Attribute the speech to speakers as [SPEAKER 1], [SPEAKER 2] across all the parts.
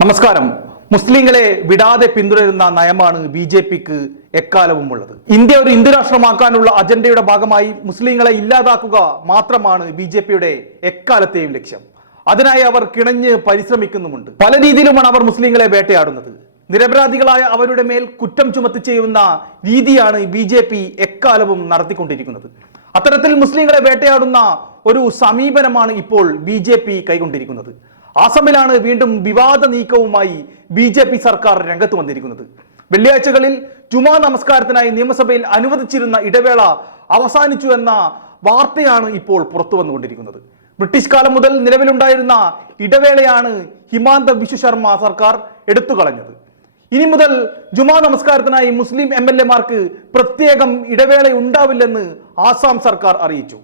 [SPEAKER 1] നമസ്കാരം. മുസ്ലിങ്ങളെ വിടാതെ പിന്തുടരുന്ന നയമാണ് ബി ജെ പിക്ക് എക്കാലവും ഉള്ളത് ഇന്ത്യ ഒരു ഹിന്ദുരാഷ്ട്രമാക്കാനുള്ള അജണ്ടയുടെ ഭാഗമായി മുസ്ലിങ്ങളെ ഇല്ലാതാക്കുക മാത്രമാണ് ബി ജെ പിയുടെ എക്കാലത്തെയും ലക്ഷ്യം. അതിനായി അവർ കിണഞ്ഞ് പരിശ്രമിക്കുന്നുമുണ്ട്. പല രീതിയിലുമാണ് അവർ മുസ്ലിങ്ങളെ വേട്ടയാടുന്നത്. നിരപരാധികളായ അവരുടെ മേൽ കുറ്റം ചുമത്തി ചെയ്യുന്ന രീതിയാണ് ബി ജെ പി എക്കാലവും നടത്തിക്കൊണ്ടിരിക്കുന്നത്. അത്തരത്തിൽ മുസ്ലിങ്ങളെ വേട്ടയാടുന്ന ഒരു സമീപനമാണ് ഇപ്പോൾ ബി ജെ പി കൈകൊണ്ടിരിക്കുന്നത്. ആസമിലാണ് വീണ്ടും വിവാദ നീക്കവുമായി ബി ജെ പി സർക്കാർ രംഗത്ത് വന്നിരിക്കുന്നത്. വെള്ളിയാഴ്ചകളിൽ ജുമാ നമസ്കാരത്തിനായി നിയമസഭയിൽ അനുവദിച്ചിരുന്ന ഇടവേള അവസാനിച്ചു എന്ന വാർത്തയാണ് ഇപ്പോൾ പുറത്തു വന്നുകൊണ്ടിരിക്കുന്നത്. ബ്രിട്ടീഷ് കാലം മുതൽ നിലവിലുണ്ടായിരുന്ന ഇടവേളയാണ് ഹിമാന്ത വിശ്വശർമ്മ സർക്കാർ എടുത്തു കളഞ്ഞത്. ഇനി മുതൽ ജുമാ നമസ്കാരത്തിനായി മുസ്ലിം എം എൽ എമാർക്ക് പ്രത്യേകം ഇടവേള ഉണ്ടാവില്ലെന്ന് ആസാം സർക്കാർ അറിയിച്ചു.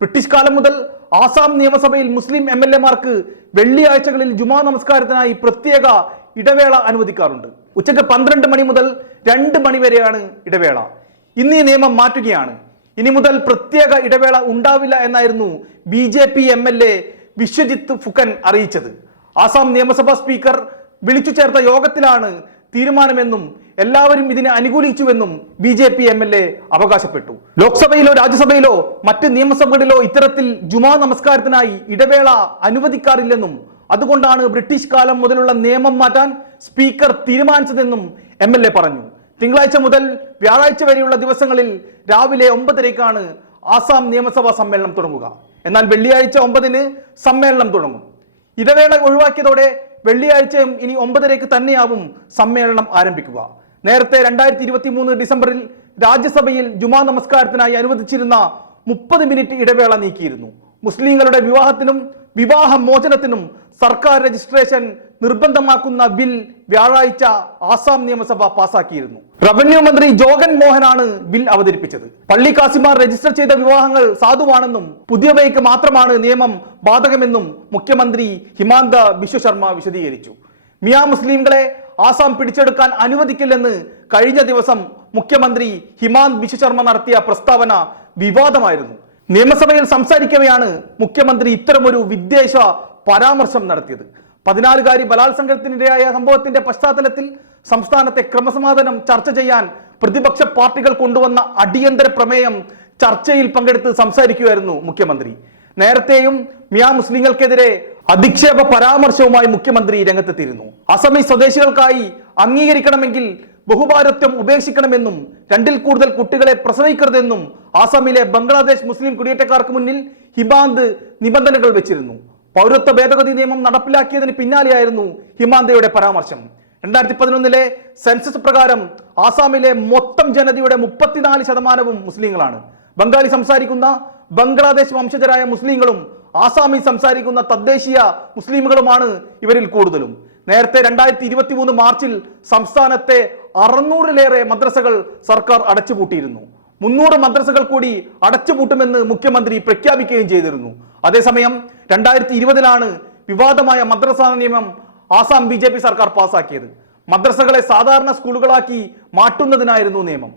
[SPEAKER 1] ബ്രിട്ടീഷ് കാലം മുതൽ ആസാം നിയമസഭയിൽ മുസ്ലിം എം എൽ എമാർക്ക് വെള്ളിയാഴ്ചകളിൽ ജുമാ നമസ്കാരത്തിനായി പ്രത്യേക ഇടവേള അനുവദിക്കാറുണ്ട്. ഉച്ചയ്ക്ക് പന്ത്രണ്ട് മണി മുതൽ രണ്ട് മണി വരെയാണ് ഇടവേള. ഇന്ന് ഈ നിയമം മാറ്റുകയാണ്. ഇനി മുതൽ പ്രത്യേക ഇടവേള ഉണ്ടാവില്ല എന്നായിരുന്നു B J P M L A Vishwajit Phukan അറിയിച്ചത്. ആസാം നിയമസഭാ സ്പീക്കർ വിളിച്ചു ചേർത്ത യോഗത്തിലാണ് തീരുമാനമെന്നും എല്ലാവരും ഇതിനെ അനുകൂലിച്ചുവെന്നും B J P M L A അവകാശപ്പെട്ടു. ലോക്സഭയിലോ രാജ്യസഭയിലോ മറ്റ് നിയമസഭകളിലോ ഇത്തരത്തിൽ ജുമാ നമസ്കാരത്തിനായി ഇടവേള അനുവദിക്കാറില്ലെന്നും അതുകൊണ്ടാണ് ബ്രിട്ടീഷ് കാലം മുതലുള്ള നിയമം മാറ്റാൻ സ്പീക്കർ തീരുമാനിച്ചതെന്നും എം എൽ എ പറഞ്ഞു. തിങ്കളാഴ്ച മുതൽ വ്യാഴാഴ്ച വരെയുള്ള ദിവസങ്ങളിൽ രാവിലെ ഒമ്പതരയ്ക്കാണ് ആസാം നിയമസഭാ സമ്മേളനം തുടങ്ങുക. എന്നാൽ വെള്ളിയാഴ്ച ഒമ്പതിന് സമ്മേളനം തുടങ്ങും. ഇടവേള ഒഴിവാക്കിയതോടെ വെള്ളിയാഴ്ചയും ഇനി ഒമ്പതരയ്ക്ക് തന്നെയാവും സമ്മേളനം ആരംഭിക്കുക. നേരത്തെ രണ്ടായിരത്തി ഇരുപത്തി മൂന്ന് ഡിസംബറിൽ രാജ്യസഭയിൽ ജുമാ നമസ്കാരത്തിനായി അനുവദിച്ചിരുന്ന മുപ്പത് മിനിറ്റ് ഇടവേള നീക്കിയിരുന്നു. മുസ്ലിങ്ങളുടെ വിവാഹത്തിനും വിവാഹ മോചനത്തിനും സർക്കാർ രജിസ്ട്രേഷൻ നിർബന്ധമാക്കുന്ന ബിൽ വ്യാഴാഴ്ച ആസാം നിയമസഭ പാസാക്കിയിരുന്നു. റവന്യൂ മന്ത്രി ജോഗൻ മോഹനാണ് ബിൽ അവതരിപ്പിച്ചത്. പള്ളി കാസിമാർ രജിസ്റ്റർ ചെയ്ത വിവാഹങ്ങൾ സാധുവാണെന്നും പുതിയവയ്ക്ക് മാത്രമാണ് നിയമം ബാധകമെന്നും മുഖ്യമന്ത്രി ഹിമാന്ത ബിശ്വശർമ്മ വിശദീകരിച്ചു. മിയാ മുസ്ലിംകളെ ആസാം പിടിച്ചെടുക്കാൻ അനുവദിക്കില്ലെന്ന് കഴിഞ്ഞ ദിവസം മുഖ്യമന്ത്രി ഹിമാന്ത് ബിശ്വശർമ്മ നടത്തിയ പ്രസ്താവന വിവാദമായിരുന്നു. നിയമസഭയിൽ സംസാരിക്കവെയാണ് മുഖ്യമന്ത്രി ഇത്തരമൊരു വിദ്വേഷ പരാമർശം നടത്തിയത്. പതിനാലുകാരി ബലാത്സംഗത്തിനിരയായ സംഭവത്തിന്റെ പശ്ചാത്തലത്തിൽ സംസ്ഥാനത്തെ ക്രമസമാധാനം ചർച്ച ചെയ്യാൻ പ്രതിപക്ഷ പാർട്ടികൾ കൊണ്ടുവന്ന അടിയന്തര പ്രമേയം ചർച്ചയിൽ പങ്കെടുത്ത് സംസാരിക്കുകയായിരുന്നു മുഖ്യമന്ത്രി. നേരത്തെയും മിയാ മുസ്ലിങ്ങൾക്കെതിരെ അധിക്ഷേപ പരാമർശവുമായി മുഖ്യമന്ത്രി രംഗത്തെത്തിയിരുന്നു. അസമി സ്വദേശികൾക്കായി അംഗീകരിക്കണമെങ്കിൽ ബഹുഭാരത്വം ഉപേക്ഷിക്കണമെന്നും രണ്ടിൽ കൂടുതൽ കുട്ടികളെ പ്രസവിക്കരുതെന്നും ആസാമിലെ ബംഗ്ലാദേശ് മുസ്ലിം കുടിയേറ്റക്കാർക്ക് മുന്നിൽ ഹിമാന്ത് നിബന്ധനകൾ വെച്ചിരുന്നു. പൗരത്വ ഭേദഗതി നിയമം നടപ്പിലാക്കിയതിന് പിന്നാലെയായിരുന്നു ഹിമാന്തയുടെ പരാമർശം. രണ്ടായിരത്തി പതിനൊന്നിലെ സെൻസസ് പ്രകാരം ആസാമിലെ മൊത്തം ജനതയുടെ മുപ്പത്തിനാല് ശതമാനവും മുസ്ലിങ്ങളാണ്. ബംഗാളി സംസാരിക്കുന്ന ബംഗ്ലാദേശ് വംശജരായ മുസ്ലിങ്ങളും ആസാമിൽ സംസാരിക്കുന്ന തദ്ദേശീയ മുസ്ലിമുകളുമാണ് ഇവരിൽ കൂടുതലും. നേരത്തെ രണ്ടായിരത്തി ഇരുപത്തി മൂന്ന് മാർച്ചിൽ സംസ്ഥാനത്തെ അറുന്നൂറിലേറെ മദ്രസകൾ സർക്കാർ അടച്ചുപൂട്ടിയിരുന്നു. മുന്നൂറ് മദ്രസകൾ കൂടി അടച്ചുപൂട്ടുമെന്ന് മുഖ്യമന്ത്രി പ്രഖ്യാപിക്കുകയും ചെയ്തിരുന്നു. അതേസമയം രണ്ടായിരത്തി ഇരുപതിലാണ് വിവാദമായ മദ്രസ നിയമം ആസാം ബി സർക്കാർ പാസാക്കിയത്. മദ്രസകളെ സാധാരണ സ്കൂളുകളാക്കി മാറ്റുന്നതിനായിരുന്നു നിയമം.